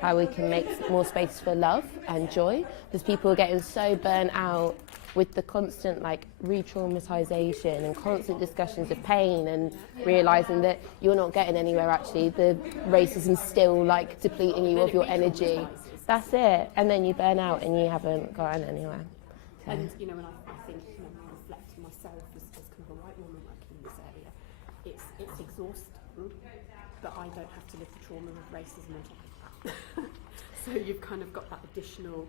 how we can make more space for love and joy, because people are getting so burnt out with the constant like re-traumatization and constant discussions of pain, and realizing that you're not getting anywhere. Actually, the racism's still like depleting you of your energy. That's it, and then you burn out and you haven't gotten anywhere. So. And you know, and I think, you know, when I reflect on myself as kind of a white woman working in this area, it's exhausting, but I don't have to live the trauma of racism on top of that. So you've kind of got that additional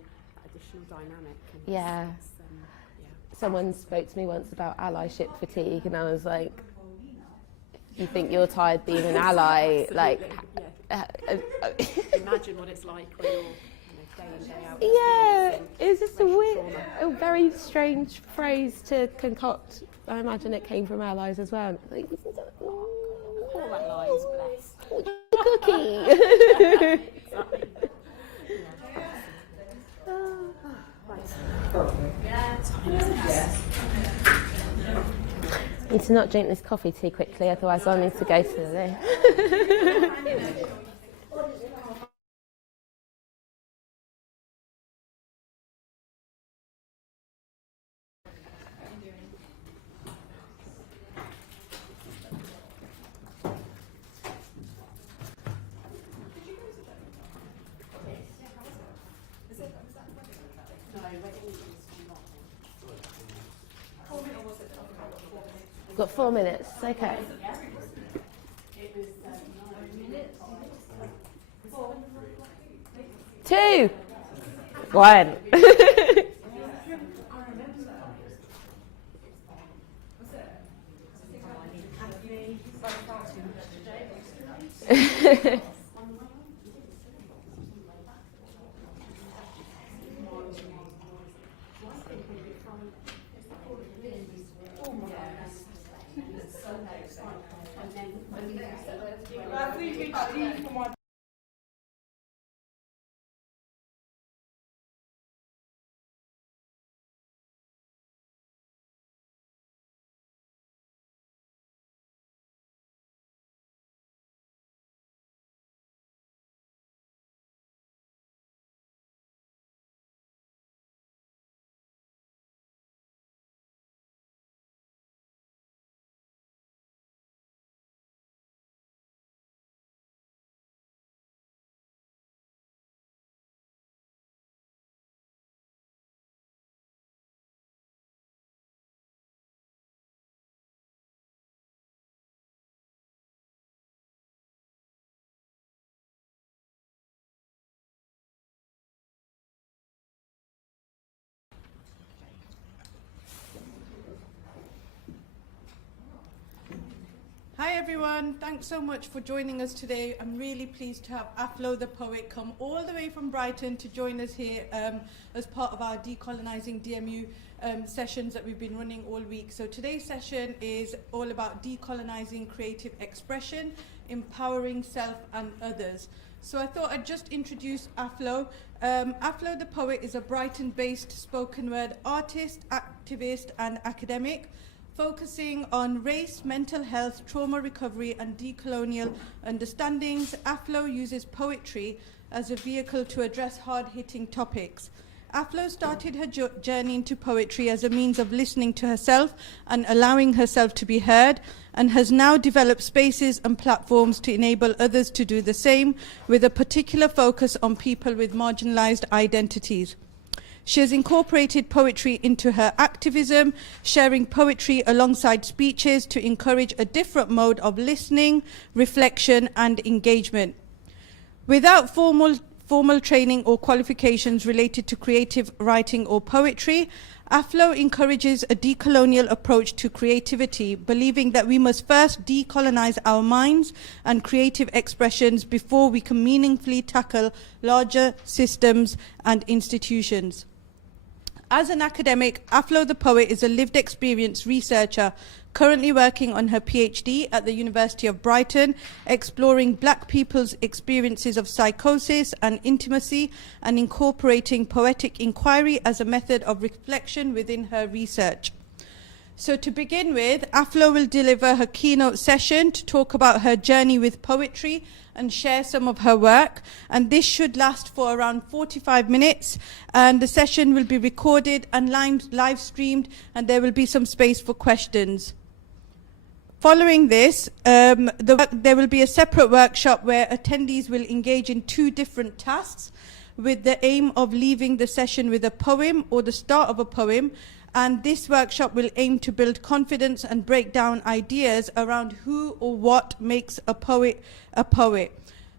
dynamic. And Yeah. Someone spoke to me once about allyship fatigue, and I was like, you think you're tired being an ally? Like, imagine what it's like when you're day in, day out. Yeah, it's just a very strange phrase to concoct. I imagine it came from allies as well. Like, all allies, bless. Cookie. Exactly. I need to not drink this coffee too quickly, otherwise I'll need to go to the loo. Got 4 minutes, okay. 2, 1. Hi everyone, thanks so much for joining us today. I'm really pleased to have AFLO the poet come all the way from Brighton to join us here as part of our Decolonizing DMU sessions that we've been running all week. So today's session is all about decolonizing creative expression, empowering self and others. So I thought I'd just introduce AFLO. AFLO the poet is a Brighton-based spoken word artist, activist and academic, focusing on race, mental health, trauma recovery and decolonial understandings. AFLO uses poetry as a vehicle to address hard-hitting topics. AFLO started her journey into poetry as a means of listening to herself and allowing herself to be heard, and has now developed spaces and platforms to enable others to do the same, with a particular focus on people with marginalized identities. She has incorporated poetry into her activism, sharing poetry alongside speeches to encourage a different mode of listening, reflection, and engagement. Without formal training or qualifications related to creative writing or poetry, AFLO encourages a decolonial approach to creativity, believing that we must first decolonize our minds and creative expressions before we can meaningfully tackle larger systems and institutions. As an academic, AFLO the poet is a lived experience researcher currently working on her PhD at the University of Brighton, exploring Black people's experiences of psychosis and intimacy and incorporating poetic inquiry as a method of reflection within her research. So to begin with, AFLO will deliver her keynote session to talk about her journey with poetry and share some of her work. And this should last for around 45 minutes. And the session will be recorded and live streamed, and there will be some space for questions. Following this, there will be a separate workshop where attendees will engage in 2 different tasks with the aim of leaving the session with a poem or the start of a poem. And this workshop will aim to build confidence and break down ideas around who or what makes a poet a poet.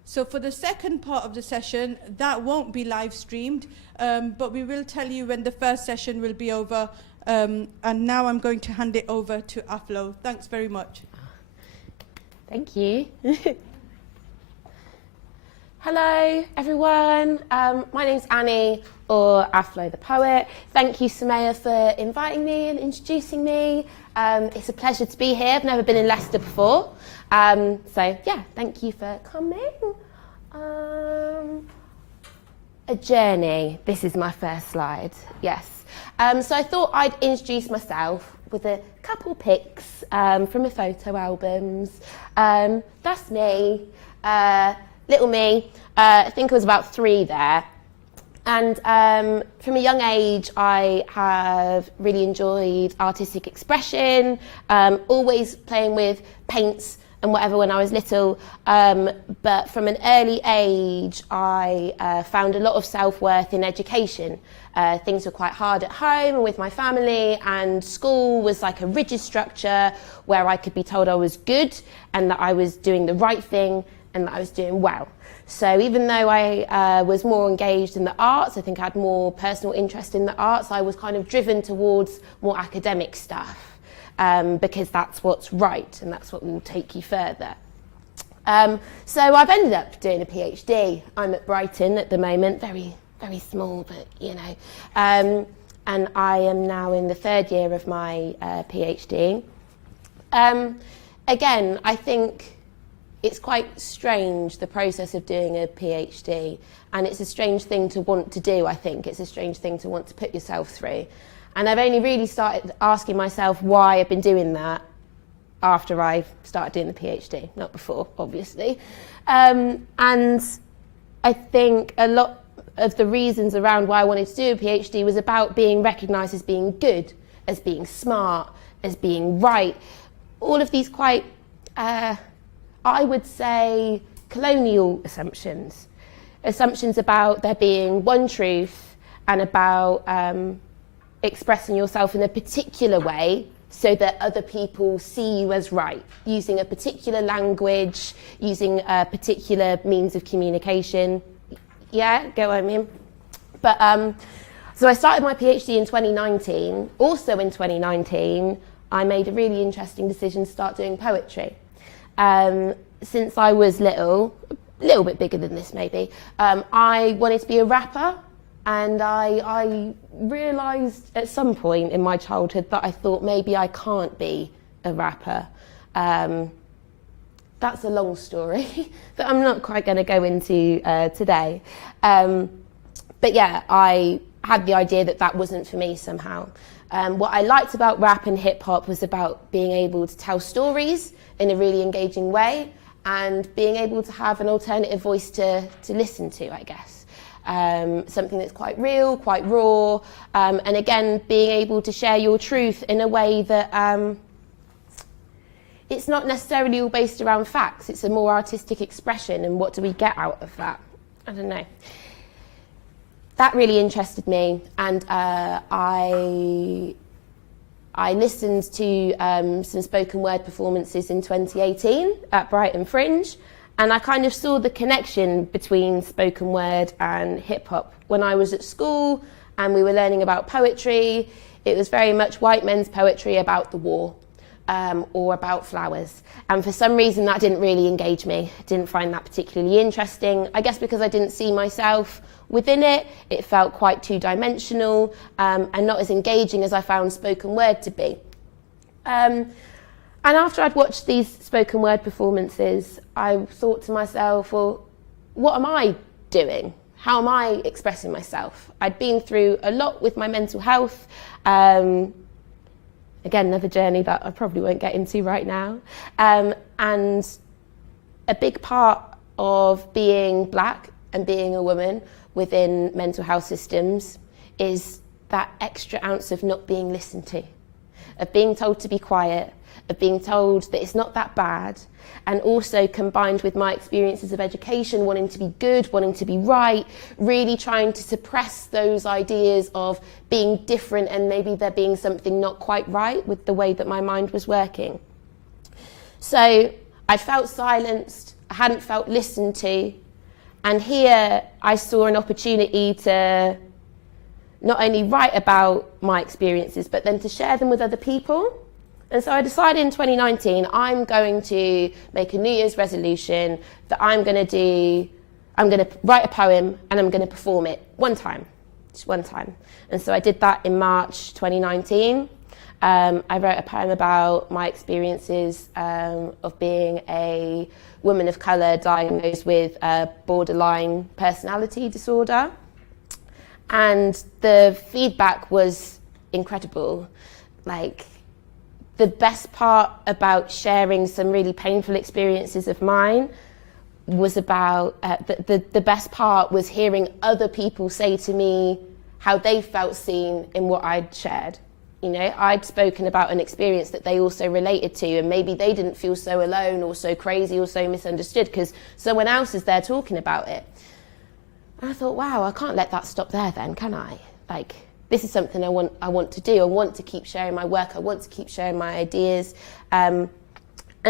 So for the second part of the session, that won't be live streamed, but we will tell you when the first session will be over. And now I'm going to hand it over to AFLO. Thanks very much. Thank you. Hello, everyone. My name's Annie, or AFLO the Poet. Thank you, Sumaya, for inviting me and introducing me. It's a pleasure to be here. I've never been in Leicester before. So, yeah, thank you for coming. A journey. This is my first slide. Yes. So I thought I'd introduce myself with a couple pics from my photo albums. That's me. Little me, I think I was about 3 there. And from a young age, I have really enjoyed artistic expression, always playing with paints and whatever when I was little. But from an early age, I found a lot of self-worth in education. Things were quite hard at home and with my family, and school was like a rigid structure where I could be told I was good and that I was doing the right thing and that I was doing well. So even though I was more engaged in the arts, I think I had more personal interest in the arts, I was kind of driven towards more academic stuff because that's what's right and that's what will take you further. So I've ended up doing a PhD. I'm at Brighton at the moment, very, very small, but you know. And I am now in the 3rd year of my PhD. Again, I think it's quite strange, the process of doing a PhD, and it's a strange thing to want to do, I think. It's a strange thing to want to put yourself through. And I've only really started asking myself why I've been doing that after I started doing the PhD, not before, obviously. And I think a lot of the reasons around why I wanted to do a PhD was about being recognised as being good, as being smart, as being right. All of these quite I would say colonial assumptions about there being one truth and about expressing yourself in a particular way so that other people see you as right, using a particular language, using a particular means of communication. Yeah, get what I mean? But so I started my PhD in 2019. Also in 2019, I made a really interesting decision to start doing poetry. Since I was little, a little bit bigger than this maybe, I wanted to be a rapper, and I realised at some point in my childhood that I thought maybe I can't be a rapper. That's a long story that I'm not quite going to go into today. But yeah, I had the idea that that wasn't for me somehow. What I liked about rap and hip hop was about being able to tell stories in a really engaging way and being able to have an alternative voice to listen to, I guess. Something that's quite real, quite raw, and again, being able to share your truth in a way that it's not necessarily all based around facts, it's a more artistic expression, and what do we get out of that? I don't know. That really interested me, and I listened to some spoken word performances in 2018 at Brighton Fringe, and I kind of saw the connection between spoken word and hip hop. When I was at school and we were learning about poetry, it was very much white men's poetry about the war or about flowers. And for some reason that didn't really engage me. I didn't find that particularly interesting. I guess because I didn't see myself within it, it felt quite two-dimensional and not as engaging as I found spoken word to be. And after I'd watched these spoken word performances, I thought to myself, well, what am I doing? How am I expressing myself? I'd been through a lot with my mental health. Again, another journey that I probably won't get into right now. And a big part of being black and being a woman within mental health systems is that extra ounce of not being listened to, of being told to be quiet, of being told that it's not that bad, and also combined with my experiences of education, wanting to be good, wanting to be right, really trying to suppress those ideas of being different and maybe there being something not quite right with the way that my mind was working. So I felt silenced, I hadn't felt listened to, and here I saw an opportunity to not only write about my experiences, but then to share them with other people. And so I decided in 2019, I'm going to make a New Year's resolution that I'm going to write a poem and I'm going to perform it one time, just one time. And so I did that in March 2019. I wrote a poem about my experiences of being a woman of colour diagnosed with a borderline personality disorder. And the feedback was incredible. Like, the best part about sharing some really painful experiences of mine was about, the best part was hearing other people say to me how they felt seen in what I'd shared. You know, I'd spoken about an experience that they also related to, and maybe they didn't feel so alone or so crazy or so misunderstood because someone else is there talking about it. And I thought, wow, I can't let that stop there then, can I? Like, this is something I want to do. I want to keep sharing my work. I want to keep sharing my ideas. And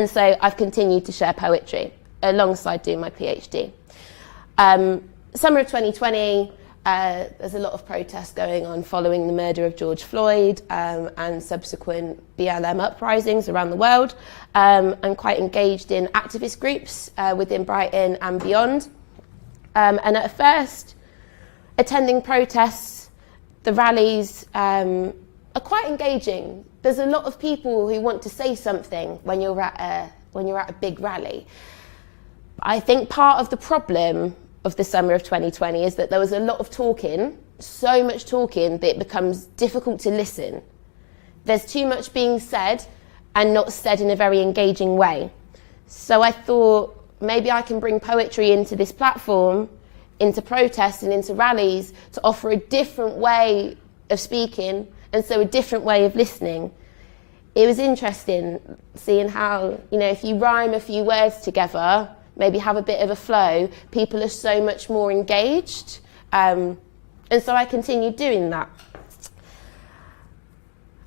so I've continued to share poetry alongside doing my PhD. Summer of 2020, there's a lot of protests going on following the murder of George Floyd and subsequent BLM uprisings around the world. I'm quite engaged in activist groups within Brighton and beyond. And at first, attending protests, the rallies are quite engaging. There's a lot of people who want to say something when you're at a big rally. I think part of the problem of the summer of 2020 is that there was a lot of talking, so much talking that it becomes difficult to listen. There's too much being said and not said in a very engaging way. So I thought maybe I can bring poetry into this platform, into protests and into rallies to offer a different way of speaking and so a different way of listening. It was interesting seeing how, you know, if you rhyme a few words together, maybe have a bit of a flow, people are so much more engaged. And so I continued doing that.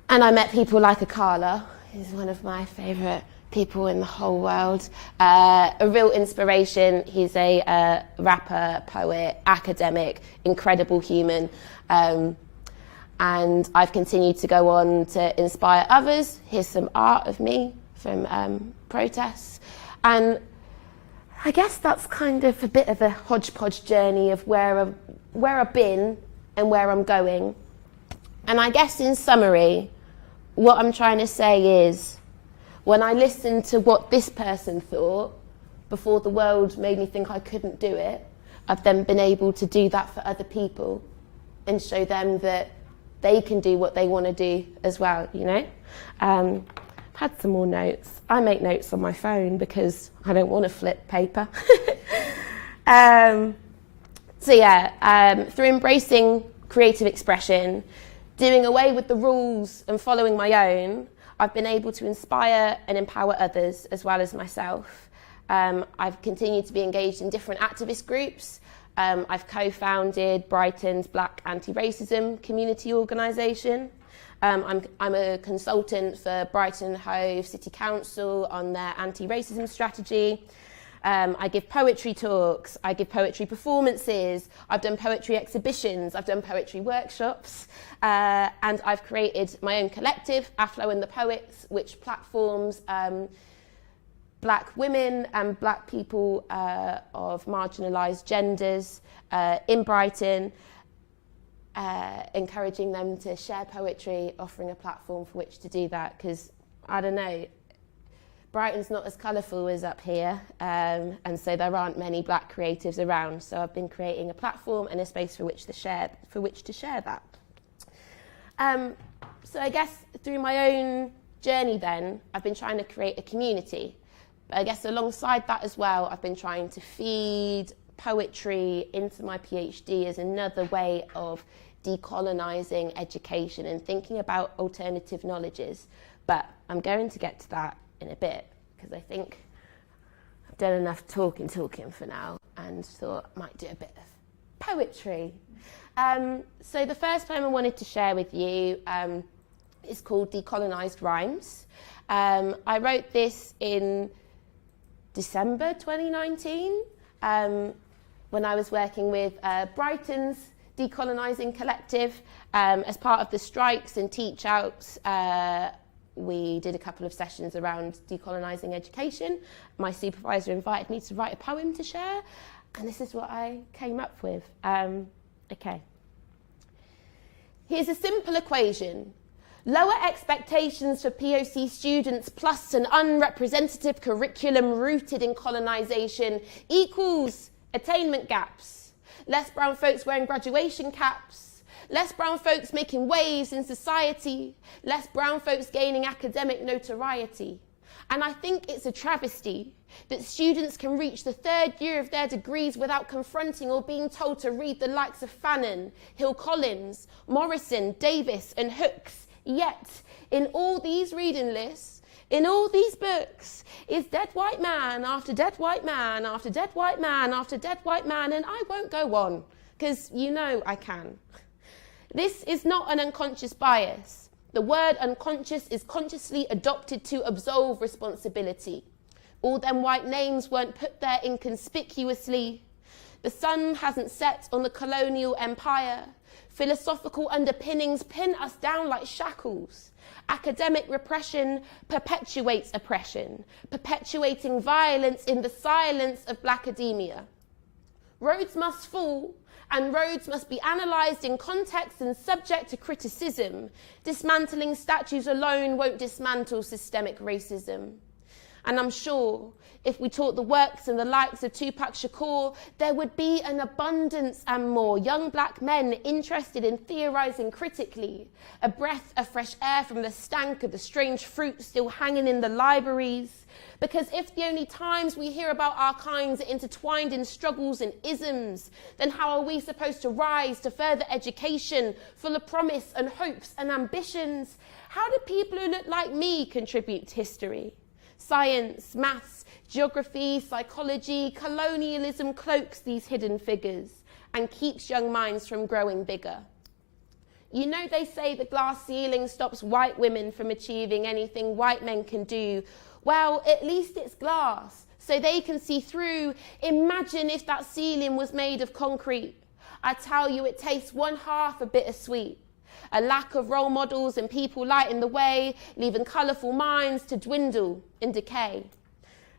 And I met people like Akala, who's one of my favourite people in the whole world. A real inspiration. He's a rapper, poet, academic, incredible human. And I've continued to go on to inspire others. Here's some art of me from protests. And I guess that's kind of a bit of a hodgepodge journey of where I've been and where I'm going. And I guess in summary, what I'm trying to say is, when I listened to what this person thought before the world made me think I couldn't do it, I've then been able to do that for other people and show them that they can do what they want to do as well, you know? I've had some more notes. I make notes on my phone because I don't want to flip paper. Through embracing creative expression, doing away with the rules and following my own, I've been able to inspire and empower others as well as myself. I've continued to be engaged in different activist groups. I've co-founded Brighton's Black Anti-Racism community organisation. I'm a consultant for Brighton Hove City Council on their anti-racism strategy. I give poetry talks, I give poetry performances, I've done poetry exhibitions, I've done poetry workshops, and I've created my own collective, AFLO and the Poets, which platforms black women and black people of marginalised genders in Brighton, encouraging them to share poetry, offering a platform for which to do that, because, I don't know, Brighton's not as colourful as up here, and so there aren't many black creatives around. So I've been creating a platform and a space for which to share that. So I guess through my own journey then, I've been trying to create a community. But I guess alongside that as well, I've been trying to feed poetry into my PhD as another way of decolonizing education and thinking about alternative knowledges. But I'm going to get to that in a bit, because I think I've done enough talking for now and thought I might do a bit of poetry. So the first poem I wanted to share with you is called Decolonized Rhymes. I wrote this in December 2019 when I was working with Brighton's Decolonising collective. As part of the strikes and teach outs, we did a couple of sessions around decolonising education. My supervisor invited me to write a poem to share, and this is what I came up with. Okay. Here's a simple equation. Lower expectations for POC students plus an unrepresentative curriculum rooted in colonisation equals attainment gaps. Less brown folks wearing graduation caps. Less brown folks making waves in society. Less brown folks gaining academic notoriety. And I think it's a travesty that students can reach the third year of their degrees without confronting or being told to read the likes of Fanon, Hill Collins, Morrison, Davis and Hooks. Yet, in all these reading lists, in all these books, is dead white man after dead white man after dead white man after dead white man, and I won't go on, because you know I can. This is not an unconscious bias. The word unconscious is consciously adopted to absolve responsibility. All them white names weren't put there inconspicuously. The sun hasn't set on the colonial empire. Philosophical underpinnings pin us down like shackles. Academic repression perpetuates oppression, perpetuating violence in the silence of black academia. Roads must fall, and roads must be analysed in context and subject to criticism. Dismantling statues alone won't dismantle systemic racism. And I'm sure if we taught the works and the likes of Tupac Shakur, there would be an abundance and more young black men interested in theorising critically, a breath of fresh air from the stank of the strange fruit still hanging in the libraries. Because if the only times we hear about our kinds are intertwined in struggles and isms, then how are we supposed to rise to further education full of promise and hopes and ambitions? How do people who look like me contribute to history? Science, maths, geography, psychology, colonialism cloaks these hidden figures and keeps young minds from growing bigger. You know, they say the glass ceiling stops white women from achieving anything white men can do. Well, at least it's glass, so they can see through. Imagine if that ceiling was made of concrete. I tell you, it tastes one half a bittersweet. A lack of role models and people lighting the way, leaving colourful minds to dwindle and decay.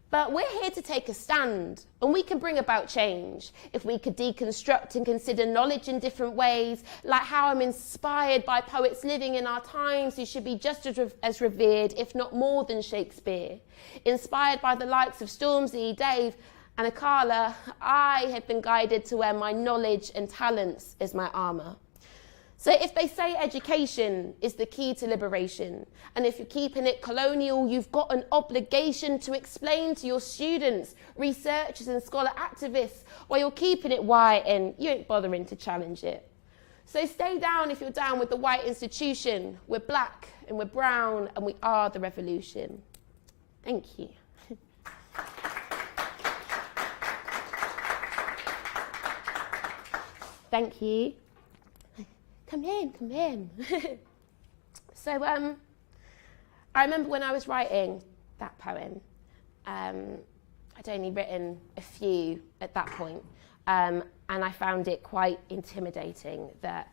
But we're here to take a stand, and we can bring about change if we could deconstruct and consider knowledge in different ways, like how I'm inspired by poets living in our times who should be just as revered, if not more than Shakespeare. Inspired by the likes of Stormzy, Dave, and Akala, I have been guided to wear my knowledge and talents as my armour. So if they say education is the key to liberation, and if you're keeping it colonial, you've got an obligation to explain to your students, researchers and scholar activists why you're keeping it white and you ain't bothering to challenge it. So stay down if you're down with the white institution. We're black and we're brown and we are the revolution. Thank you. Thank you. Come in. So I remember when I was writing that poem, I'd only written a few at that point, and I found it quite intimidating that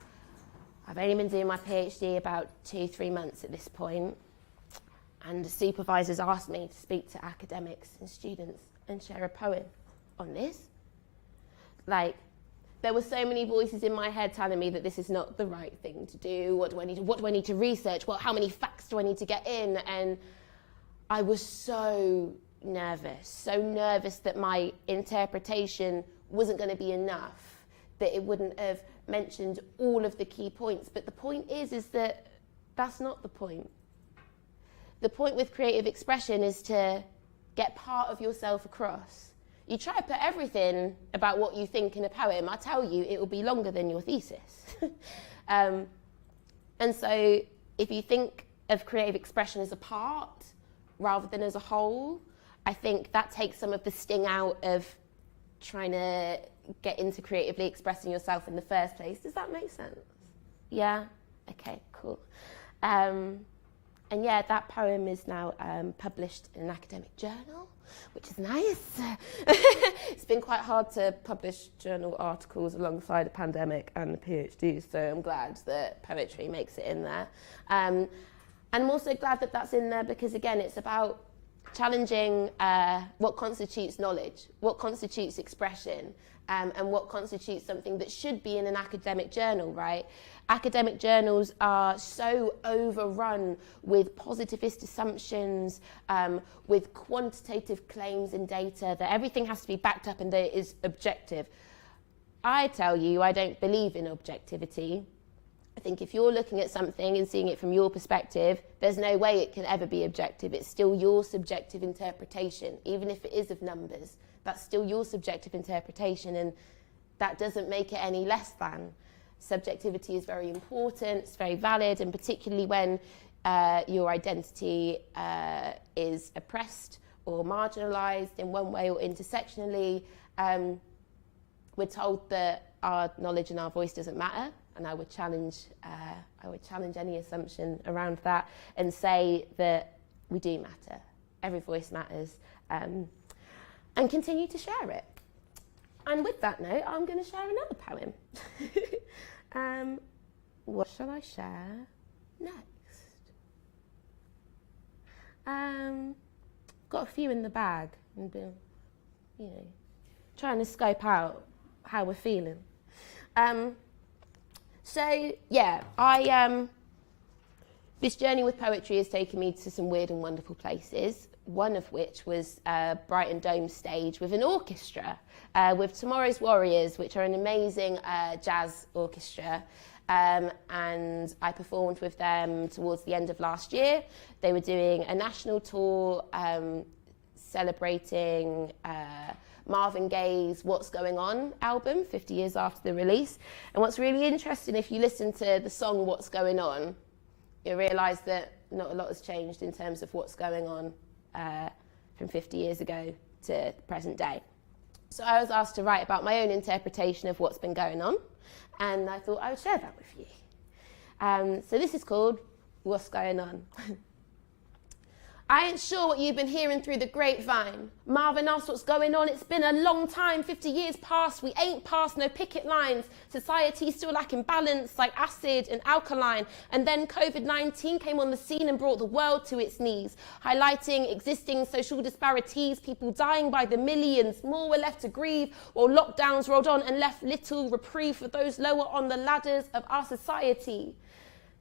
I've only been doing my PhD about 2-3 months at this point, and the supervisors asked me to speak to academics and students and share a poem on this. Like, there were so many voices in my head telling me that this is not the right thing to do. What do I need to research? How many facts do I need to get in? And I was so nervous that my interpretation wasn't going to be enough, that it wouldn't have mentioned all of the key points. But the point is that That's not the point. The point with creative expression is to get part of yourself across. You try to put everything about what you think in a poem, I tell you, it will be longer than your thesis. And so if you think of creative expression as a part rather than as a whole, I think that takes some of the sting out of trying to get into creatively expressing yourself in the first place. Does that make sense? Yeah? Okay, cool. And yeah, that poem is now published in an academic journal, which is nice. It's been quite hard to publish journal articles alongside a pandemic and a PhD, so I'm glad that poetry makes it in there. And I'm also glad that that's in there because, again, it's about challenging what constitutes knowledge, what constitutes expression, and what constitutes something that should be in an academic journal, right? Academic journals are so overrun with positivist assumptions, with quantitative claims and data, that everything has to be backed up and that it is objective. I tell you, I don't believe in objectivity. I think if you're looking at something and seeing it from your perspective, there's no way it can ever be objective. It's still your subjective interpretation, even if it is of numbers. That's still your subjective interpretation, and that doesn't make it any less than. Subjectivity is very important, it's very valid, and particularly when your identity is oppressed or marginalised in one way or intersectionally. We're told that our knowledge and our voice doesn't matter, and I would challenge any assumption around that and say that we do matter. Every voice matters, and continue to share it. And with that note, I'm going to share another poem. What shall I share next? Got a few in the bag, and trying to scope out how we're feeling. So yeah, this journey with poetry has taken me to some weird and wonderful places. One of which was Brighton Dome stage with an orchestra, with Tomorrow's Warriors, which are an amazing jazz orchestra. And I performed with them towards the end of last year. They were doing a national tour celebrating Marvin Gaye's What's Going On album, 50 years after the release. And what's really interesting, if you listen to the song What's Going On, you'll realise that not a lot has changed in terms of what's going on from 50 years ago to the present day. So I was asked to write about my own interpretation of what's been going on, and I thought I would share that with you. So this is called What's Going On. I ain't sure what you've been hearing through the grapevine. Marvin asked what's going on. It's been a long time, 50 years past. We ain't past no picket lines. Society's still lacking balance, like acid and alkaline. And then COVID-19 came on the scene and brought the world to its knees, highlighting existing social disparities, people dying by the millions. More were left to grieve, while lockdowns rolled on and left little reprieve for those lower on the ladders of our society.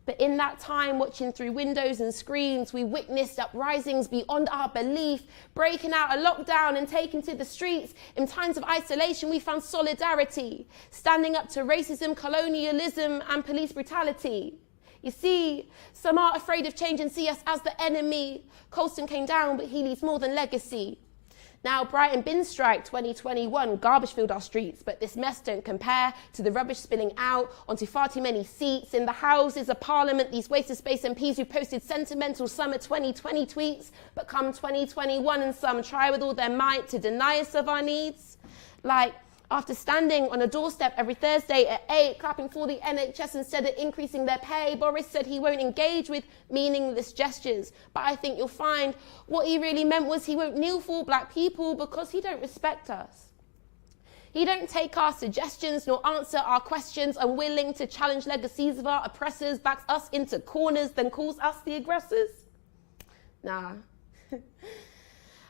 But in that time, watching through windows and screens, we witnessed uprisings beyond our belief, breaking out a lockdown and taking to the streets. In times of isolation, we found solidarity, standing up to racism, colonialism, and police brutality. You see, some are afraid of change and see us as the enemy. Colston came down, but he leaves more than legacy. Now, Brighton bin strike 2021, garbage filled our streets, but this mess don't compare to the rubbish spilling out onto far too many seats in the Houses of Parliament. These wasted space MPs who posted sentimental summer 2020 tweets, but come 2021 and some try with all their might to deny us of our needs. Like, after standing on a doorstep every Thursday at 8, clapping for the NHS instead of increasing their pay, Boris said he won't engage with meaningless gestures. But I think you'll find what he really meant was he won't kneel for black people because he don't respect us. He don't take our suggestions nor answer our questions, unwilling to challenge legacies of our oppressors, backs us into corners, then calls us the aggressors. Nah.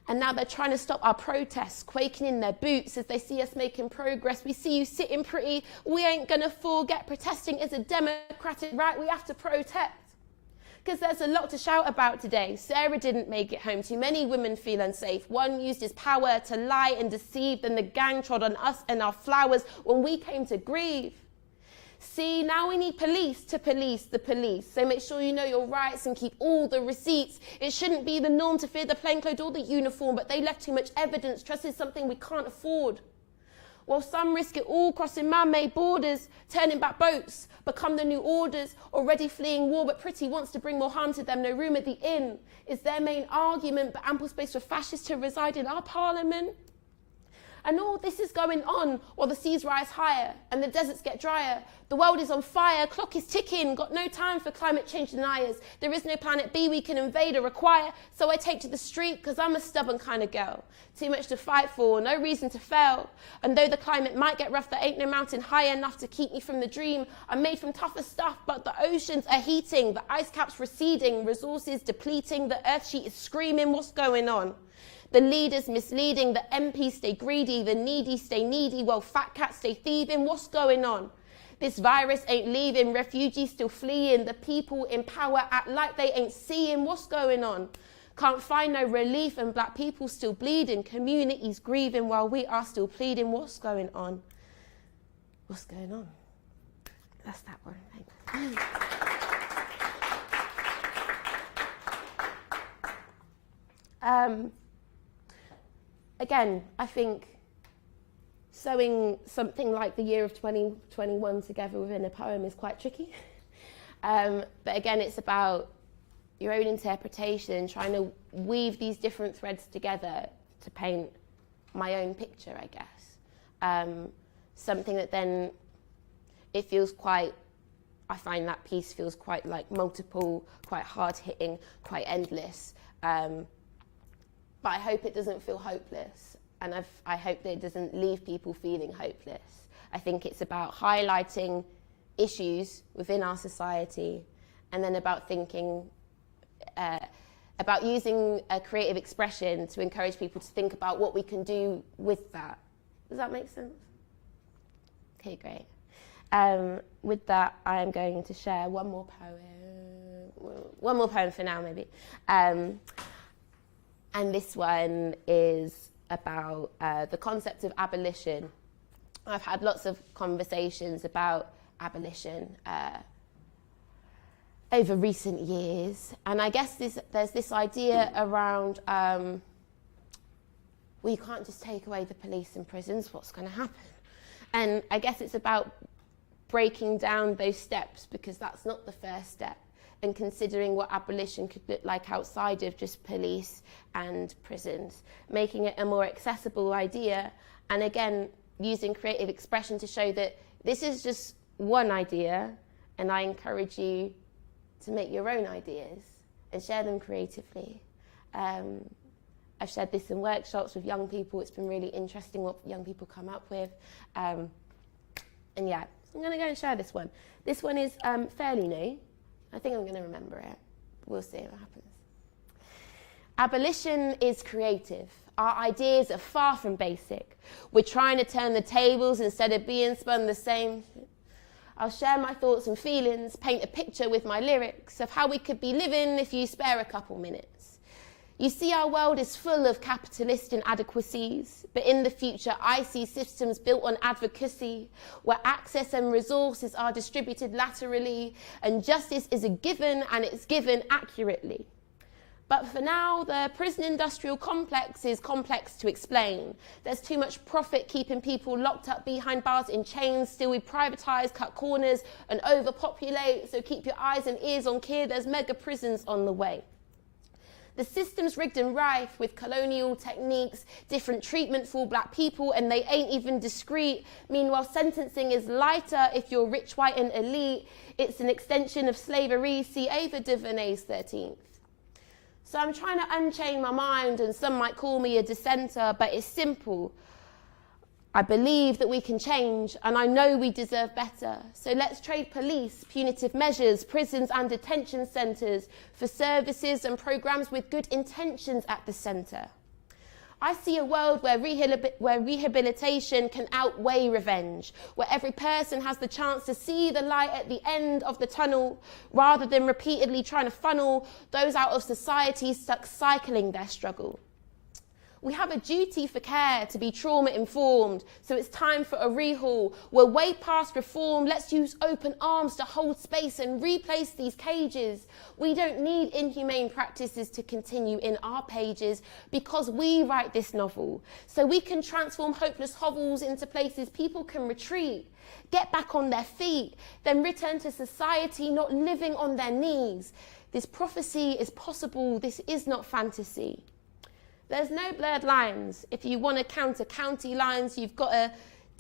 And now they're trying to stop our protests, quaking in their boots as they see us making progress. We see you sitting pretty. We ain't gonna forget protesting is a democratic right. We have to protest. Because there's a lot to shout about today. Sarah didn't make it home. Too many women feel unsafe. One used his power to lie and deceive. Then the gang trod on us and our flowers when we came to grieve. See, now we need police to police the police. So make sure you know your rights and keep all the receipts. It shouldn't be the norm to fear the plainclothes or the uniform, but they left too much evidence. Trust is something we can't afford. While some risk it all, crossing man-made borders, turning back boats, become the new orders, already fleeing war, but pretty wants to bring more harm to them. No room at the inn is their main argument, but ample space for fascists to reside in our parliament. And all this is going on while the seas rise higher and the deserts get drier. The world is on fire, clock is ticking, got no time for climate change deniers. There is no planet B we can invade or require, so I take to the street because I'm a stubborn kind of girl. Too much to fight for, no reason to fail. And though the climate might get rough, there ain't no mountain high enough to keep me from the dream. I'm made from tougher stuff, but the oceans are heating, the ice caps receding, resources depleting, the earth sheet is screaming, what's going on? The leaders misleading, the MPs stay greedy, the needy stay needy, while fat cats stay thieving. What's going on? This virus ain't leaving, refugees still fleeing, the people in power act like they ain't seeing. What's going on? Can't find no relief and black people still bleeding, communities grieving while we are still pleading. What's going on? What's going on? That's that one. Thank you. Again, I think sewing something like the year of 2021 together within a poem is quite tricky. But again, it's about your own interpretation, trying to weave these different threads together to paint my own picture, I guess. Something that then, it feels quite, I find that piece feels quite like multiple, quite hard-hitting, quite endless. But I hope it doesn't feel hopeless, and I hope that it doesn't leave people feeling hopeless. I think it's about highlighting issues within our society, and then about thinking, about using a creative expression to encourage people to think about what we can do with that. Does that make sense? Okay, great. With that, I am going to share one more poem for now, maybe. And this one is about the concept of abolition. I've had lots of conversations about abolition over recent years. And I guess there's this idea around, well, you can't just take away the police and prisons, what's going to happen? And I guess it's about breaking down those steps, because that's not the first step, and considering what abolition could look like outside of just police and prisons, making it a more accessible idea, and again, using creative expression to show that this is just one idea, and I encourage you to make your own ideas and share them creatively. I've shared this in workshops with young people. It's been really interesting what young people come up with. And yeah, I'm gonna go and share this one. This one is fairly new. I think I'm going to remember it. We'll see what happens. Abolition is creative. Our ideas are far from basic. We're trying to turn the tables instead of being spun the same. I'll share my thoughts and feelings, paint a picture with my lyrics of how we could be living if you spare a couple minutes. You see, our world is full of capitalist inadequacies, but in the future I see systems built on advocacy, where access and resources are distributed laterally, and justice is a given, and it's given accurately. But for now, the prison industrial complex is complex to explain. There's too much profit keeping people locked up behind bars in chains. Still we privatise, cut corners, and overpopulate, so keep your eyes and ears on clear, there's mega prisons on the way. The system's rigged and rife with colonial techniques, different treatment for black people, and they ain't even discreet. Meanwhile, sentencing is lighter if you're rich, white, and elite. It's an extension of slavery, see Ava DuVernay's 13th. So I'm trying to unchain my mind, and some might call me a dissenter, but it's simple. I believe that we can change, and I know we deserve better. So let's trade police, punitive measures, prisons and detention centres for services and programmes with good intentions at the centre. I see a world where rehabilitation can outweigh revenge, where every person has the chance to see the light at the end of the tunnel, rather than repeatedly trying to funnel those out of society stuck cycling their struggle. We have a duty for care to be trauma-informed, so it's time for a rehaul. We're way past reform. Let's use open arms to hold space and replace these cages. We don't need inhumane practices to continue in our pages because we write this novel, so we can transform hopeless hovels into places people can retreat, get back on their feet, then return to society, not living on their knees. This prophecy is possible. This is not fantasy. There's no blurred lines. If you want to counter county lines, you've got to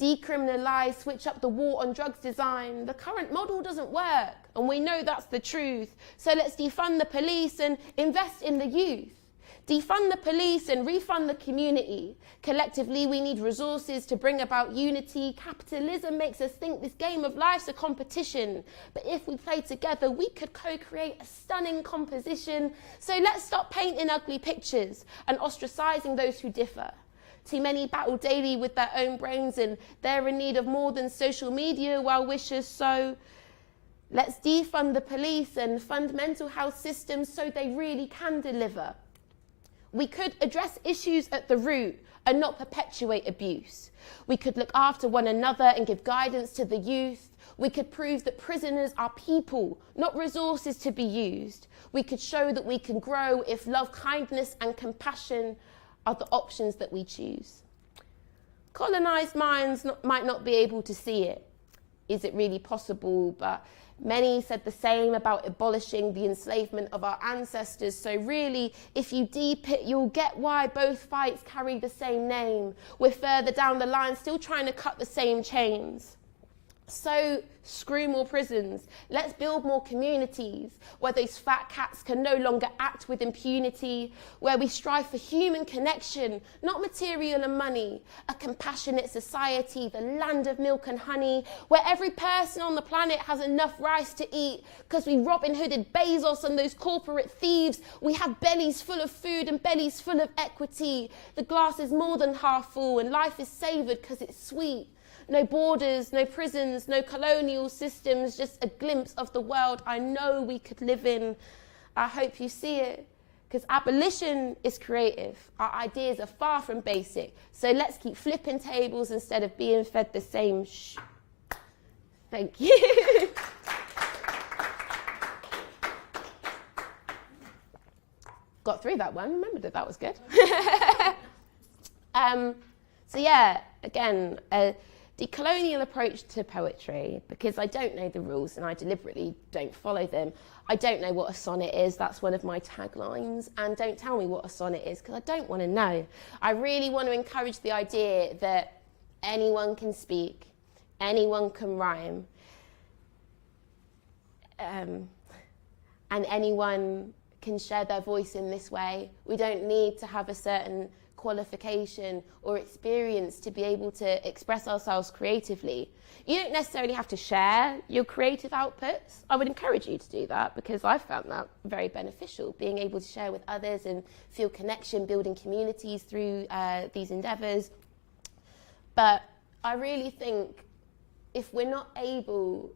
decriminalise, switch up the war on drugs design. The current model doesn't work, and we know that's the truth. So let's defund the police and invest in the youth. Defund the police and refund the community. Collectively, we need resources to bring about unity. Capitalism makes us think this game of life's a competition. But if we play together, we could co-create a stunning composition. So let's stop painting ugly pictures and ostracizing those who differ. Too many battle daily with their own brains, and they're in need of more than social media well-wishers. So let's defund the police and fund mental health systems so they really can deliver. We could address issues at the root and not perpetuate abuse. We could look after one another and give guidance to the youth. We could prove that prisoners are people, not resources to be used. We could show that we can grow if love, kindness, and compassion are the options that we choose. Colonised minds might not be able to see it. Is it really possible? But many said the same about abolishing the enslavement of our ancestors. So really, if you deep it, you'll get why both fights carry the same name. We're further down the line, still trying to cut the same chains. So screw more prisons. Let's build more communities where those fat cats can no longer act with impunity, where we strive for human connection, not material and money, a compassionate society, the land of milk and honey, where every person on the planet has enough rice to eat because we Robin Hooded Bezos and those corporate thieves. We have bellies full of food and bellies full of equity. The glass is more than half full and life is savoured because it's sweet. No borders, no prisons, no colonial systems, just a glimpse of the world I know we could live in. I hope you see it, because abolition is creative. Our ideas are far from basic. So let's keep flipping tables instead of being fed the same shh. Thank you. Got through that one, remembered that was good. So yeah, again, decolonial approach to poetry, because I don't know the rules and I deliberately don't follow them. I don't know what a sonnet is, that's one of my taglines, and don't tell me what a sonnet is because I don't want to know. I really want to encourage the idea that anyone can speak, anyone can rhyme, and anyone can share their voice in this way. We don't need to have a certain qualification or experience to be able to express ourselves creatively. You don't necessarily have to share your creative outputs. I would encourage you to do that because I've found that very beneficial, being able to share with others and feel connection, building communities through these endeavours. But I really think if we're not able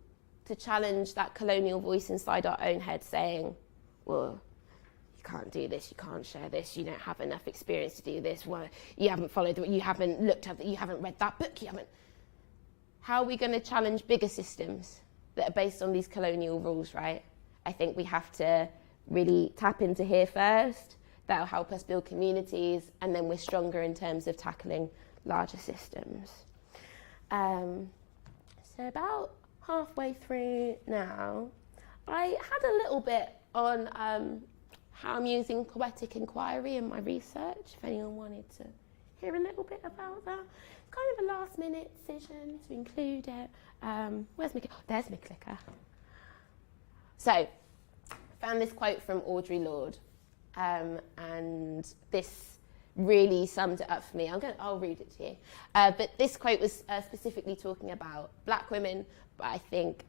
to challenge that colonial voice inside our own head saying, well, can't do this, you can't share this, you don't have enough experience to do this, well, you haven't followed, you haven't looked at, you haven't read that book, you haven't. How are we going to challenge bigger systems that are based on these colonial rules, right? I think we have to really tap into here first. That'll help us build communities, and then we're stronger in terms of tackling larger systems. So about halfway through now, I had a little bit on how I'm using Poetic Inquiry in my research, if anyone wanted to hear a little bit about that. Kind of a last minute decision to include it. Where's my, oh, there's my clicker. So, found this quote from Audre Lorde, and this really summed it up for me. I'll read it to you. But this quote was specifically talking about black women, but I think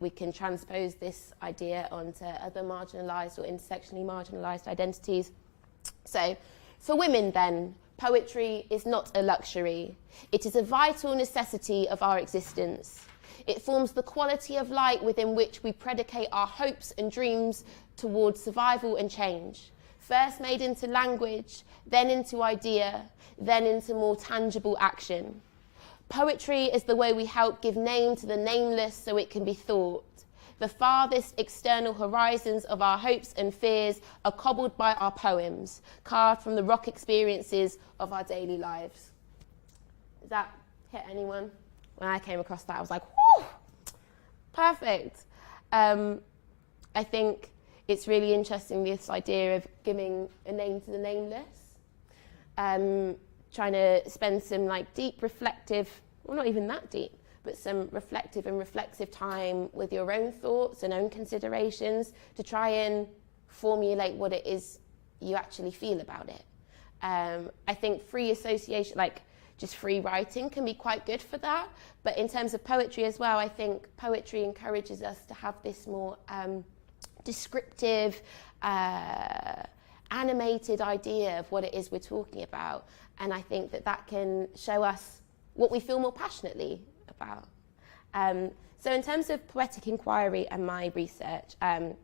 we can transpose this idea onto other marginalised or intersectionally marginalised identities. So, for women then, poetry is not a luxury. It is a vital necessity of our existence. It forms the quality of light within which we predicate our hopes and dreams towards survival and change. first made into language, then into idea, then into more tangible action. Poetry is the way we help give name to the nameless so it can be thought. The farthest external horizons of our hopes and fears are cobbled by our poems, carved from the rock experiences of our daily lives. Does that hit anyone? When I came across that, I was like, whoo, perfect. I think it's really interesting, this idea of giving a name to the nameless. Trying to spend some like deep reflective, well, not even that deep, but some reflective and reflexive time with your own thoughts and own considerations to try and formulate what it is you actually feel about it. I think free association, like just free writing, can be quite good for that. But in terms of poetry as well, I think poetry encourages us to have this more descriptive, animated idea of what it is we're talking about. And I think that that can show us what we feel more passionately about. So in terms of poetic inquiry and my research, as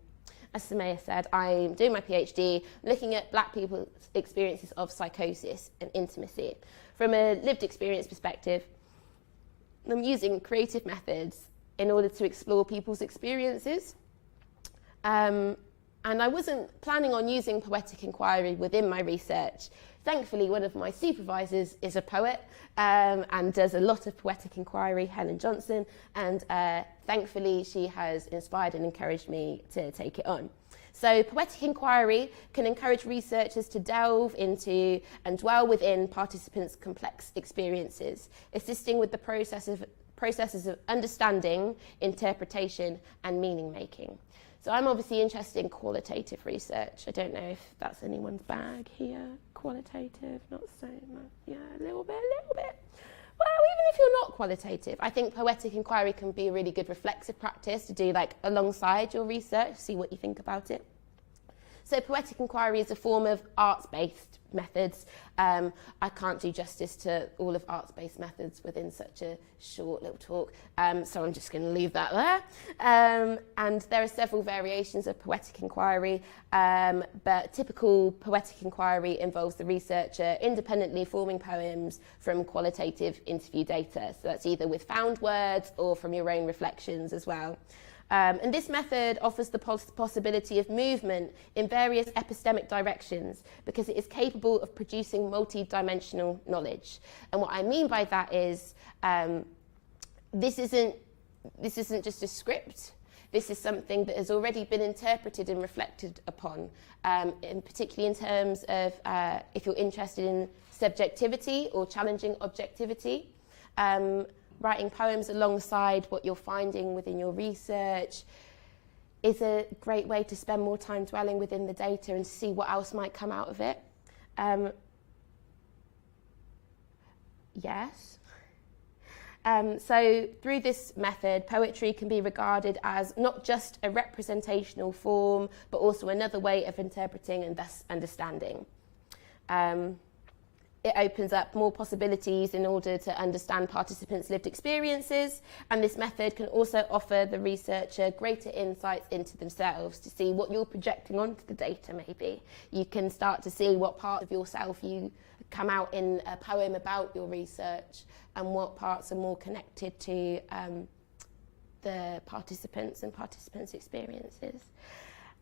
Samaya said, I'm doing my PhD looking at Black people's experiences of psychosis and intimacy. From a lived experience perspective, I'm using creative methods in order to explore people's experiences. And I wasn't planning on using poetic inquiry within my research. Thankfully, one of my supervisors is a poet and does a lot of poetic inquiry, Helen Johnson, and thankfully she has inspired and encouraged me to take it on. So poetic inquiry can encourage researchers to delve into and dwell within participants' complex experiences, assisting with the processes of understanding, interpretation, and meaning making. So I'm obviously interested in qualitative research. I don't know if that's anyone's bag here. Qualitative, not so much. Yeah, a little bit. Well, even if you're not qualitative, I think poetic inquiry can be a really good reflexive practice to do like alongside your research, see what you think about it. So poetic inquiry is a form of arts-based methods. I can't do justice to all of arts-based methods within such a short little talk, so I'm just going to leave that there. And there are several variations of poetic inquiry, but typical poetic inquiry involves the researcher independently forming poems from qualitative interview data. So that's either with found words or from your own reflections as well. And this method offers the possibility of movement in various epistemic directions because it is capable of producing multi-dimensional knowledge. And what I mean by that is this isn't just a script. This is something that has already been interpreted and reflected upon, and particularly in terms of if you're interested in subjectivity or challenging objectivity. Writing poems alongside what you're finding within your research is a great way to spend more time dwelling within the data and see what else might come out of it. Yes. So through this method, poetry can be regarded as not just a representational form, but also another way of interpreting and thus understanding. It opens up more possibilities in order to understand participants' lived experiences, and this method can also offer the researcher greater insights into themselves to see what you're projecting onto the data maybe. You can start to see what part of yourself you come out in a poem about your research and what parts are more connected to the participants and participants' experiences.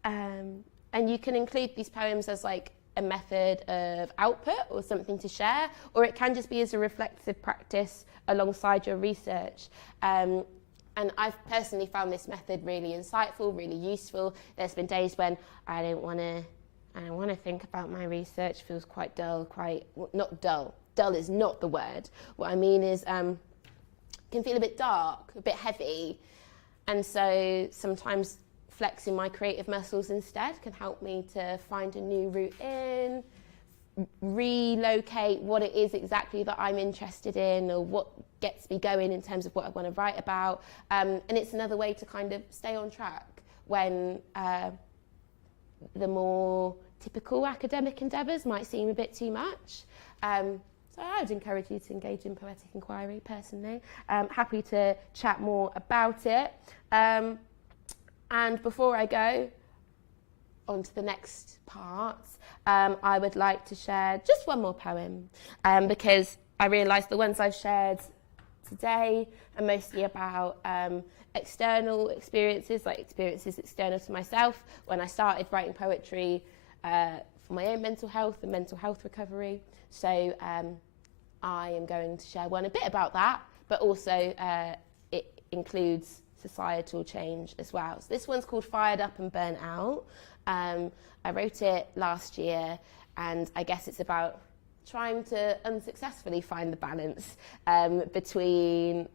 And you can include these poems as like a method of output or something to share, or it can just be as a reflexive practice alongside your research. And I've personally found this method really insightful, really useful. There's been days when I don't want to think about my research, feels quite dull, not dull. Dull is not the word. What I mean is can feel a bit dark, a bit heavy. And so sometimes flexing my creative muscles instead can help me to find a new route in, relocate what it is exactly that I'm interested in or what gets me going in terms of what I want to write about. And it's another way to kind of stay on track when the more typical academic endeavours might seem a bit too much. So I would encourage you to engage in poetic inquiry personally. Happy to chat more about it. And before I go on to the next part, I would like to share just one more poem because I realised the ones I've shared today are mostly about external experiences, like experiences external to myself. When I started writing poetry for my own mental health and mental health recovery. So I am going to share one a bit about that, but also it includes societal change as well. So this one's called Fired Up and Burnt Out. I wrote it last year, and I guess it's about trying to unsuccessfully find the balance between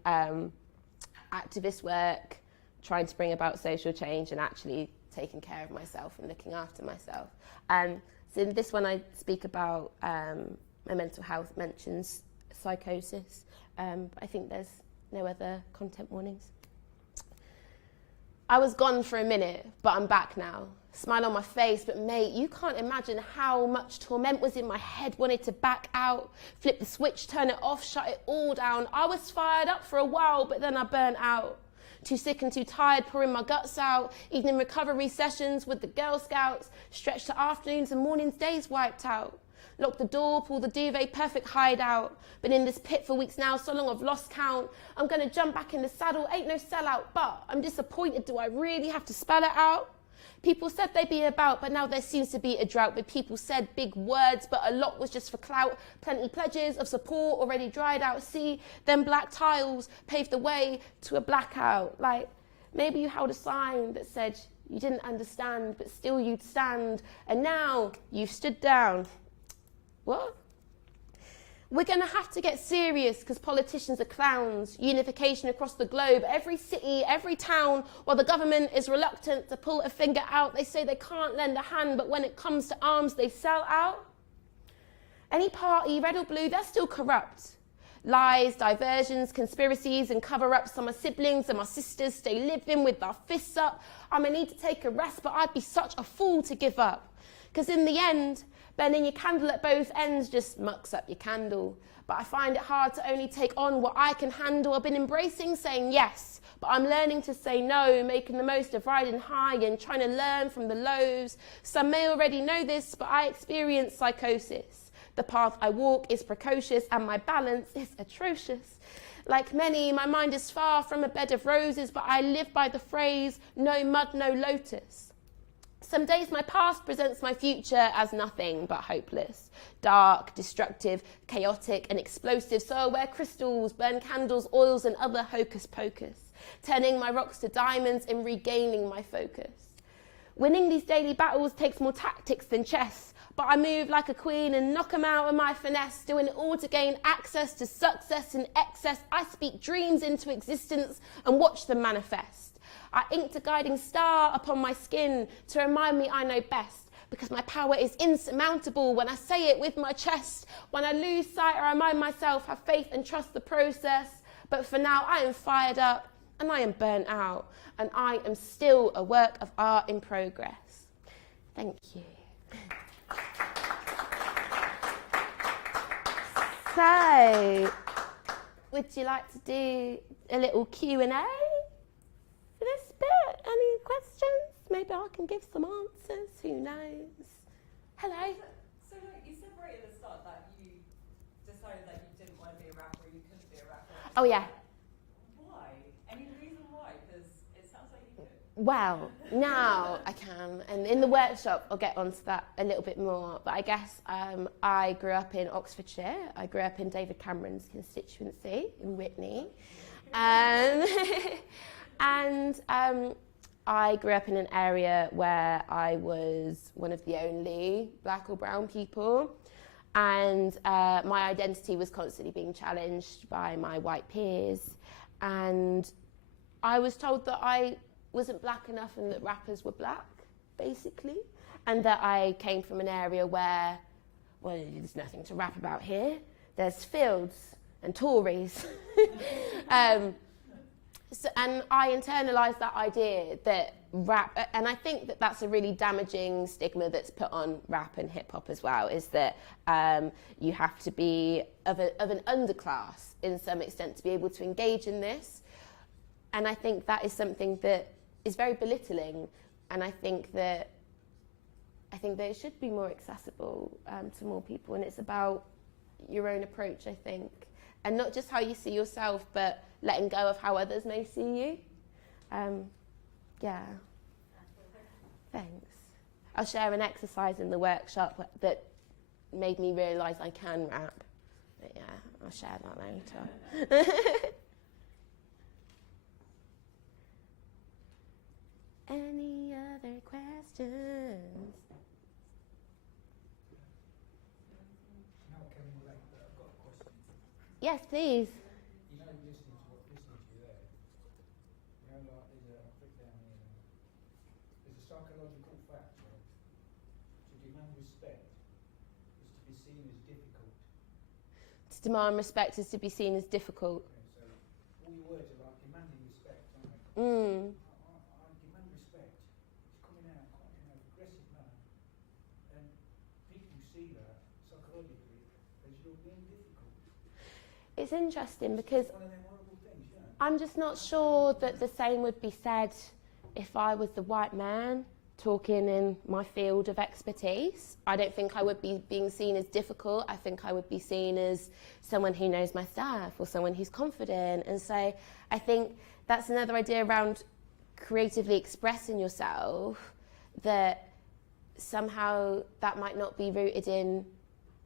activist work, trying to bring about social change, and actually taking care of myself and looking after myself. So in this one I speak about my mental health, mentions psychosis. I think there's no other content warnings. I was gone for a minute, but I'm back now. Smile on my face, but mate, you can't imagine how much torment was in my head. Wanted to back out, flip the switch, turn it off, shut it all down. I was fired up for a while, but then I burnt out. Too sick and too tired, pouring my guts out. Evening recovery sessions with the Girl Scouts. Stretched to afternoons and mornings, days wiped out. Lock the door, pull the duvet, perfect hideout. Been in this pit for weeks now, so long I've lost count. I'm gonna jump back in the saddle, ain't no sellout, but I'm disappointed, do I really have to spell it out? People said they'd be about, but now there seems to be a drought. But people said big words, but a lot was just for clout. Plenty pledges of support already dried out. See, them black tiles paved the way to a blackout. Like, maybe you held a sign that said you didn't understand, but still you'd stand. And now you've stood down. What? We're going to have to get serious because politicians are clowns. Unification across the globe, every city, every town. While the government is reluctant to pull a finger out, they say they can't lend a hand, but when it comes to arms, they sell out. Any party, red or blue, they're still corrupt. Lies, diversions, conspiracies, and cover-ups. On my siblings and my sisters stay living with our fists up. I may need to take a rest, but I'd be such a fool to give up. Because in the end, burning your candle at both ends just mucks up your candle. But I find it hard to only take on what I can handle. I've been embracing saying yes, but I'm learning to say no, making the most of riding high and trying to learn from the lows. Some may already know this, but I experience psychosis. The path I walk is precocious and my balance is atrocious. Like many, my mind is far from a bed of roses, but I live by the phrase, no mud, no lotus. Some days my past presents my future as nothing but hopeless. Dark, destructive, chaotic and explosive. So I wear crystals, burn candles, oils and other hocus pocus. Turning my rocks to diamonds and regaining my focus. Winning these daily battles takes more tactics than chess. But I move like a queen and knock 'em out with my finesse. Doing it all to gain access to success and excess. I speak dreams into existence and watch them manifest. I inked a guiding star upon my skin to remind me I know best, because my power is insurmountable when I say it with my chest. When I lose sight, I remind myself, have faith and trust the process. But for now, I am fired up and I am burnt out, and I am still a work of art in progress. Thank you. So, would you like to do a little Q&A? This bit, any questions? Maybe I can give some answers, who knows? Hello? So you said right at the start that you decided that you didn't want to be a rapper, you couldn't be a rapper. Oh yeah. Why? Any reason why? Because it sounds like you could. Well, now I can, and in the workshop I'll get onto that a little bit more, but I guess I grew up in Oxfordshire. I grew up in David Cameron's constituency in Witney. And I grew up in an area where I was one of the only black or brown people, and my identity was constantly being challenged by my white peers, and I was told that I wasn't black enough and that rappers were black, basically, and that I came from an area where, well, there's nothing to rap about here. There's fields and Tories. So, and I internalised that idea that rap, and I think that that's a really damaging stigma that's put on rap and hip hop as well, is that you have to be of an underclass in some extent to be able to engage in this. And I think that is something that is very belittling, and I think that I think that it should be more accessible to more people, and it's about your own approach, I think, and not just how you see yourself, but letting go of how others may see you. Yeah, thanks. I'll share an exercise in the workshop that made me realise I can rap. But yeah, I'll share that later. Any other questions? Yes, please. You know, listening to you there, you know, like there's a click down here. There's a psychological fact, right? To demand respect is to be seen as difficult. To demand respect is to be seen as difficult. Okay, so all your words are like demanding respect, aren't they? I demand respect. It's coming out quite in an aggressive manner, and people see that psychologically as you're being difficult. It's interesting because One of them horrible things, you know. I'm just not sure that the same would be said if I was the white man talking in my field of expertise. I don't think I would be being seen as difficult. I think I would be seen as someone who knows my stuff or someone who's confident. And so I think that's another idea around creatively expressing yourself, that somehow that might not be rooted in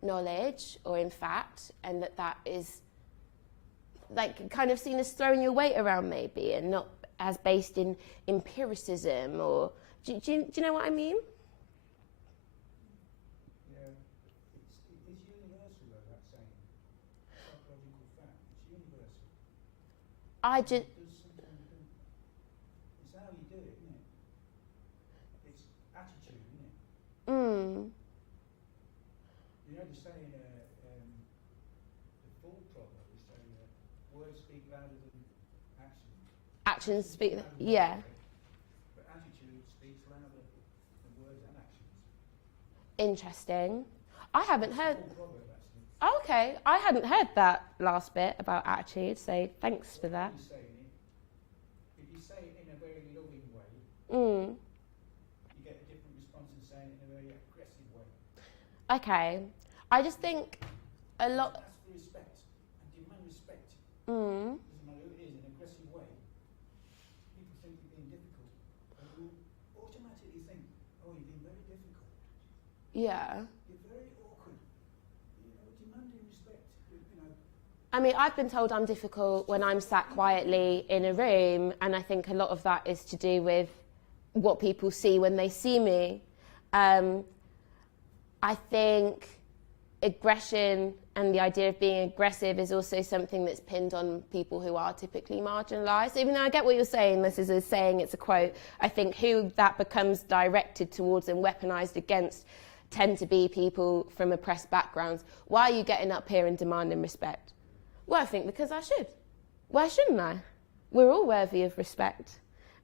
knowledge or in fact, and that is like kind of seen as throwing your weight around maybe, and not as based in empiricism, or do you know what I mean? Yeah, it's universal though, that saying. Psychological fact, it's universal. I just It's how you do it, isn't it? It's attitude, isn't it? You know the saying, the full proverb is saying that words speak louder than actions. actions speak. Louder than Yeah, words, but attitude speaks louder than words and actions. interesting. I haven't heard. Full proverb, actually. Oh, okay, I hadn't heard that last bit about attitude, so thanks for that. You're saying it. If you say it in a very loving way, Mm. you get a different response than saying it in a very aggressive way. Okay, I just think a lot. Ask for respect and demand respect. Mm. Doesn't matter who it is, in an aggressive way. People think you're being difficult, and will automatically think, "Oh, you're being very difficult. Yeah. You're very awkward." You know, demanding respect. You know, I mean, I've been told I'm difficult when I'm sat quietly in a room, and I think a lot of that is to do with what people see when they see me. I think aggression and the idea of being aggressive is also something that's pinned on people who are typically marginalised. Even though I get what you're saying, this is a saying, it's a quote, I think who that becomes directed towards and weaponised against tend to be people from oppressed backgrounds. Why are you getting up here and demanding respect? Well, I think because I should. Why shouldn't I? We're all worthy of respect.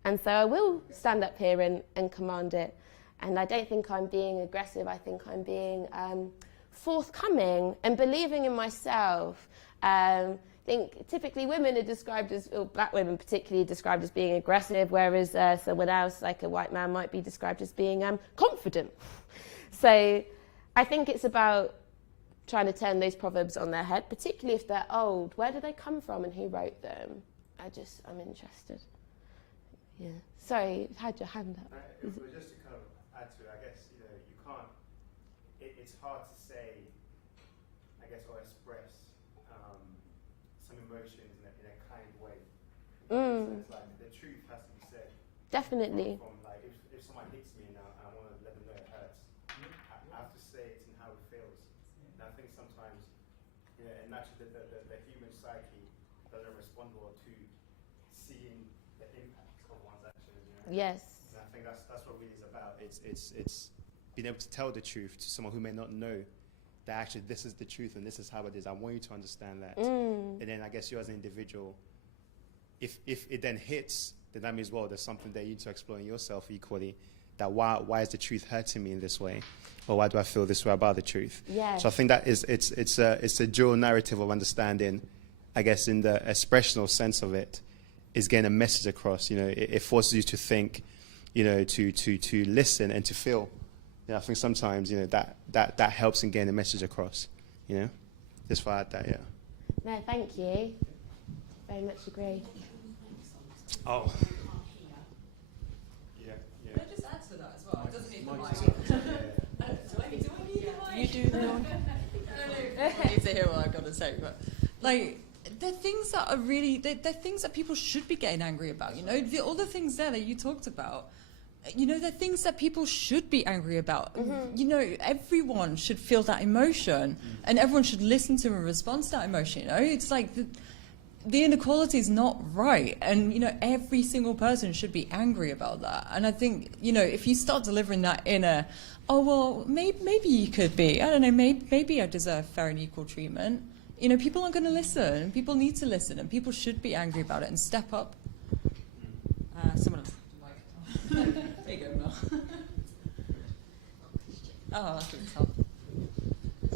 And so I will stand up here and command it. And I don't think I'm being aggressive. I think I'm being forthcoming and believing in myself. I think typically women are described as, or black women particularly, described as being aggressive, whereas someone else, like a white man, might be described as being confident. So I think it's about trying to turn those proverbs on their head, particularly if they're old. Where do they come from and who wrote them? I'm interested. Yeah. Sorry, you had your hand up. Just to kind of add to it, I guess, you know, you can't, it's hard to say, I guess, or express some emotions in a kind way. So it's like the truth has to be said. Definitely. From like, if someone hits me and I want to let them know it hurts, I have to say it and how it feels. And I think sometimes, you know, and naturally the human psyche doesn't respond well to seeing the impact of one's actions. You know? Yes. And I think that's what really is about. It's being able to tell the truth to someone who may not know that actually this is the truth and this is how it is. I want you to understand that. And then I guess you as an individual, if it then hits, then that means, well, there's something that you need to explore in yourself equally. That why is the truth hurting me in this way, or why do I feel this way about the truth? Yes. So I think that it's a dual narrative of understanding. I guess in the expressional sense of it, is getting a message across. You know, it forces you to think, you know, to listen and to feel, I think sometimes, that helps in getting the message across, Just for that, yeah. No, thank you. Very much agree. Oh. Yeah. Can I just add to that as well? It doesn't need the mic. Do I need the mic? You do the one. I need to hear what I've got to say, but there are things that are really, there are things that people should be getting angry about, all the things there that you talked about, there are things that people should be angry about. Everyone should feel that emotion, and everyone should listen to and respond to that emotion, It's like the inequality is not right, and, every single person should be angry about that. And I think, if you start delivering that in maybe you could be, I don't know, maybe I deserve fair and equal treatment. People aren't going to listen. People need to listen, and people should be angry about it and step up. Someone else. There you go, Mel. Oh, that's really tough.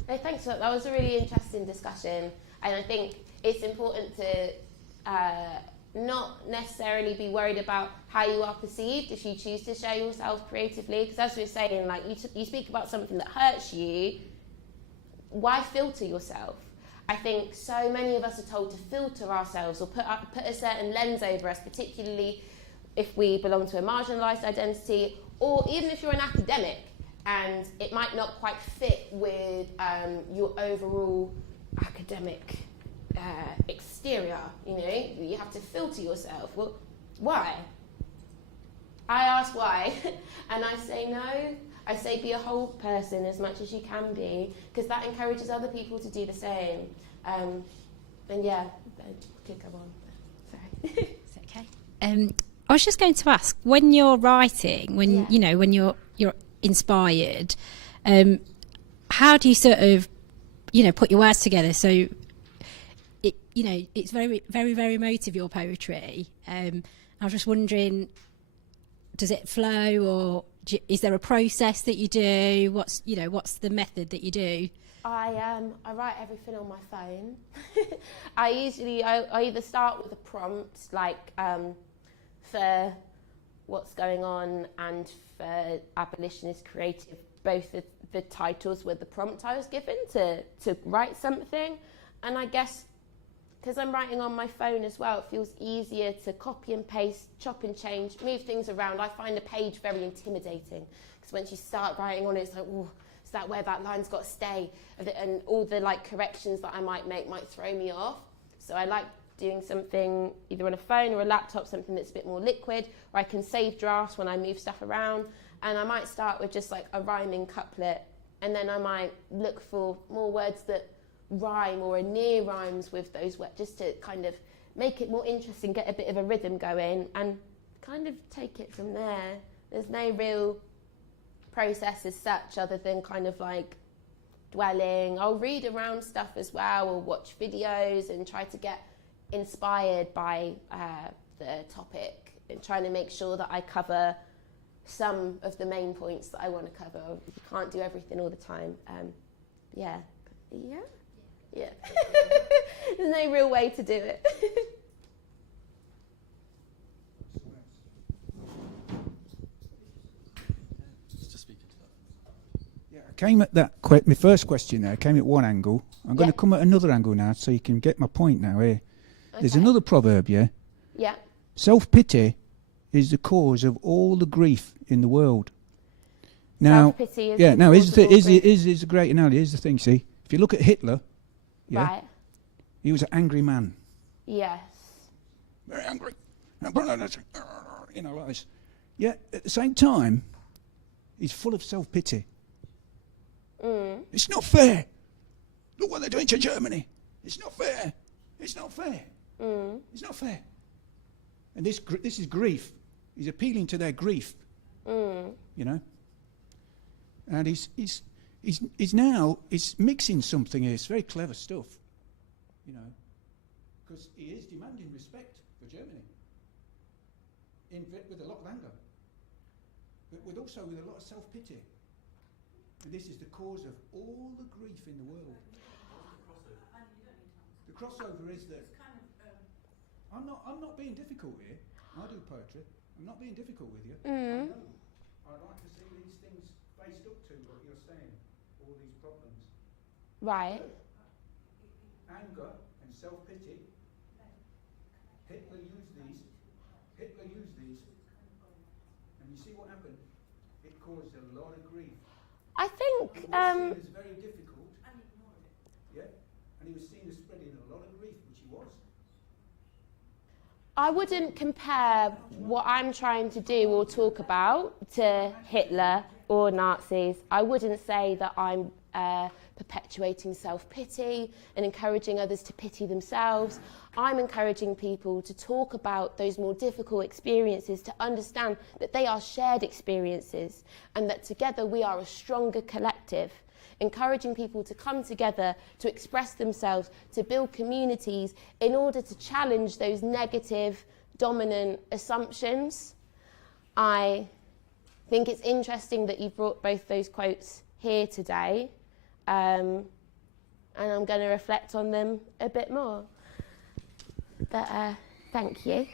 No, thanks for that. That was a really interesting discussion, and I think it's important to not necessarily be worried about how you are perceived if you choose to show yourself creatively, because as we were saying, like you speak about something that hurts you, why filter yourself? I think so many of us are told to filter ourselves or put a certain lens over us, particularly if we belong to a marginalised identity, or even if you're an academic and it might not quite fit with your overall academic exterior, you have to filter yourself. Well, why? I ask why, and I say no. I say be a whole person as much as you can be, because that encourages other people to do the same. And yeah, I could go on. Sorry. It's okay. I was just going to ask, when you're writing, when you're inspired, how do you sort of, put your words together? So, it's very, very, very emotive, your poetry. I was just wondering, does it flow, or is there a process that you do? What's the method that you do? I write everything on my phone. I either start with a prompt, like for what's going on and for Abolitionist Creative, both of the titles were the prompt I was given to write something. And I guess because I'm writing on my phone as well, it feels easier to copy and paste, chop and change, move things around. I find a page very intimidating, because once you start writing on it, it's like, oh, is that where that line's got to stay? And all the corrections that I might make might throw me off. So I like doing something either on a phone or a laptop, something that's a bit more liquid, where I can save drafts when I move stuff around. And I might start with just a rhyming couplet, and then I might look for more words that rhyme or are near rhymes with those words, just to kind of make it more interesting, get a bit of a rhythm going, and kind of take it from there. There's no real process as such, other than kind of dwelling. I'll read around stuff as well, or watch videos and try to get inspired by the topic, and trying to make sure that I cover some of the main points that I want to cover. You can't do everything all the time. Yeah. There's no real way to do it. Yeah, I came at that. My first question there came at one angle. I'm going to come at another angle now, so you can get my point now. Here, there's another proverb. Yeah. Self-pity is the cause of all the grief in the world. Now, self-pity is is a great analogy. Here's the thing. See, if you look at Hitler, right, he was an angry man. Yes. Very angry. Like this. Yeah, at the same time, he's full of self-pity. It's not fair. Look what they're doing to Germany. It's not fair. It's not fair. It's not fair. And this is grief. He's appealing to their grief. And he's mixing something here. It's very clever stuff. Because he is demanding respect for Germany. With a lot of anger. But with a lot of self-pity. And this is the cause of all the grief in the world. The crossover is that I'm not being difficult here. I do poetry. I'm not being difficult with you. I like to see these things faced up to what you're saying, all these problems. Right. Anger and self-pity. Hitler used these. And you see what happened? It caused a lot of grief. I think It was seen as very difficult. Yeah? And he was seen as spreading a lot of grief, which he was. I wouldn't compare what I'm trying to do or talk about to Hitler or Nazis. I wouldn't say that I'm perpetuating self-pity and encouraging others to pity themselves. I'm encouraging people to talk about those more difficult experiences, to understand that they are shared experiences and that together we are a stronger collective. Encouraging people to come together, to express themselves, to build communities in order to challenge those negative, dominant assumptions. I think it's interesting that you brought both those quotes here today, and I'm going to reflect on them a bit more. But thank you.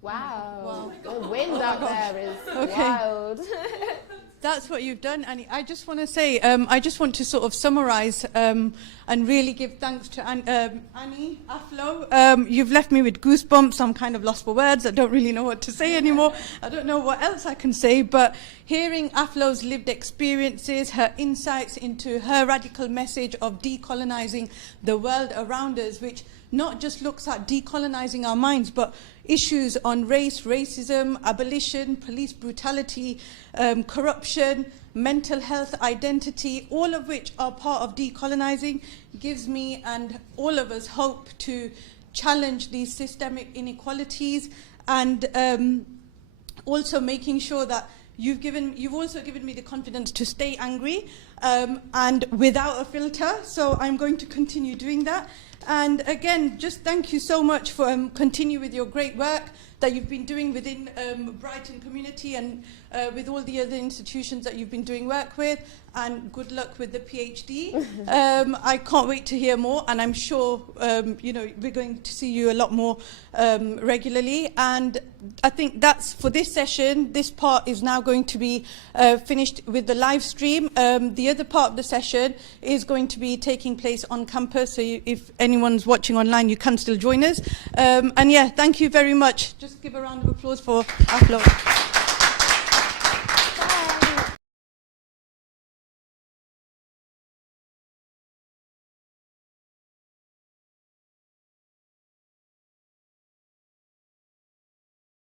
Wow. The wind up there is wild. That's what you've done, Annie. I just want to say, I just want to sort of summarise and really give thanks to Annie, AFLO. You've left me with goosebumps. I'm kind of lost for words. I don't really know what to say anymore. I don't know what else I can say, but hearing AFLO's lived experiences, her insights into her radical message of decolonising the world around us, which not just looks at decolonising our minds, but issues on race, racism, abolition, police brutality, corruption, mental health, identity, all of which are part of decolonising, gives me and all of us hope to challenge these systemic inequalities, and also making sure that you've also given me the confidence to stay angry and without a filter, so I'm going to continue doing that. And again, just thank you so much for continue with your great work that you've been doing within Brighton community and with all the other institutions that you've been doing work with, and good luck with the PhD. I can't wait to hear more, and I'm sure we're going to see you a lot more regularly. And I think that's for this session. This part is now going to be finished with the live stream. The other part of the session is going to be taking place on campus, so if anyone's watching online, you can still join us. And yeah, thank you very much. Just give a round of applause for AFLO.